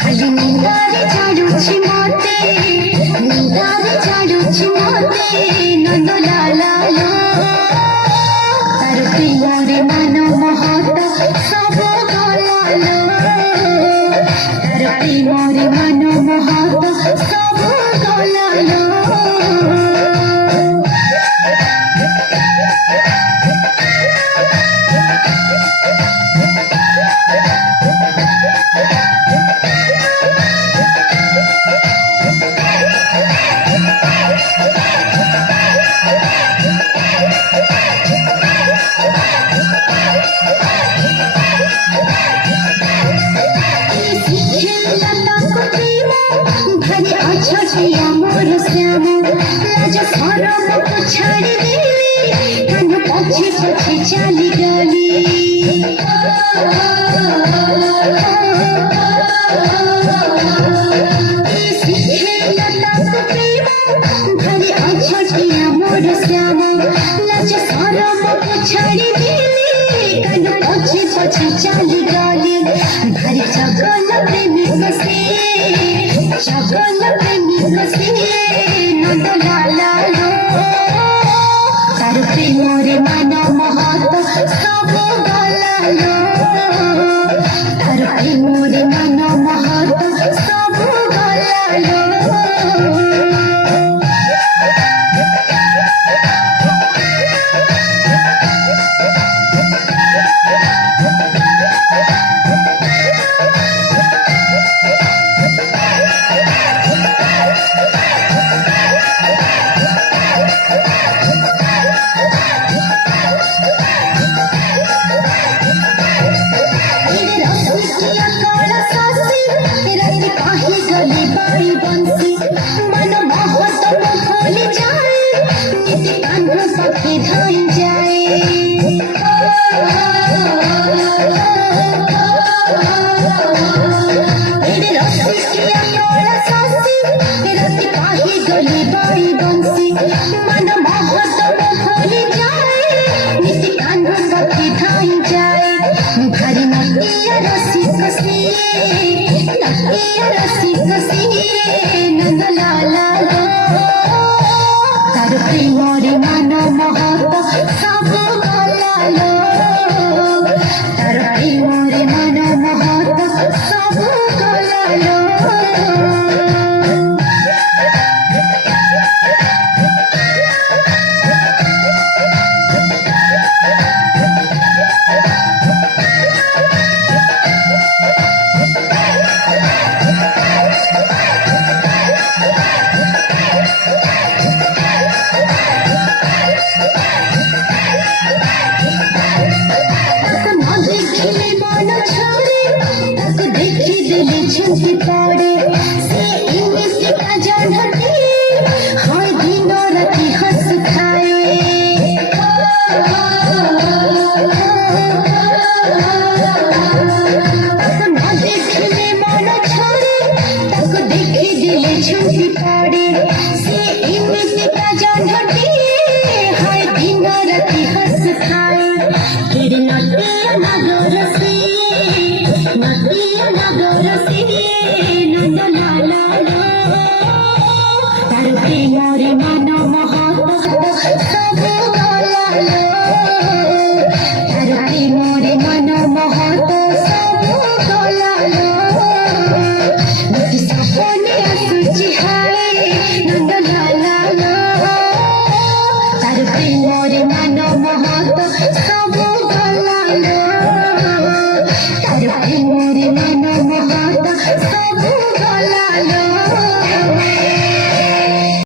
खाली निंदारे झाड़ुची मोते निंदारे झाड़ुची मोते नंद लाला लो तार प्रेमरे मन महत सब गला लो तार प्रेमरे मन महत सब गला लो मोर श्याम लाज सरम को छाड़ी देली कान पछे पछे चली गली मोर श्याम लाज सरम को छाड़ी देली कान पछे पछे चली गली भारी जगल प्रेमी कसे जगल प्रेमी कसे नंद लाला लो तार प्रेमरे मन महत सब गला लो तार प्रेमरे मन महत सब गला लो नंद लाला लो तार प्रेमरे मन महत सब गला लो तार प्रेमरे मन महत सब गला लो छुट्टी पड़े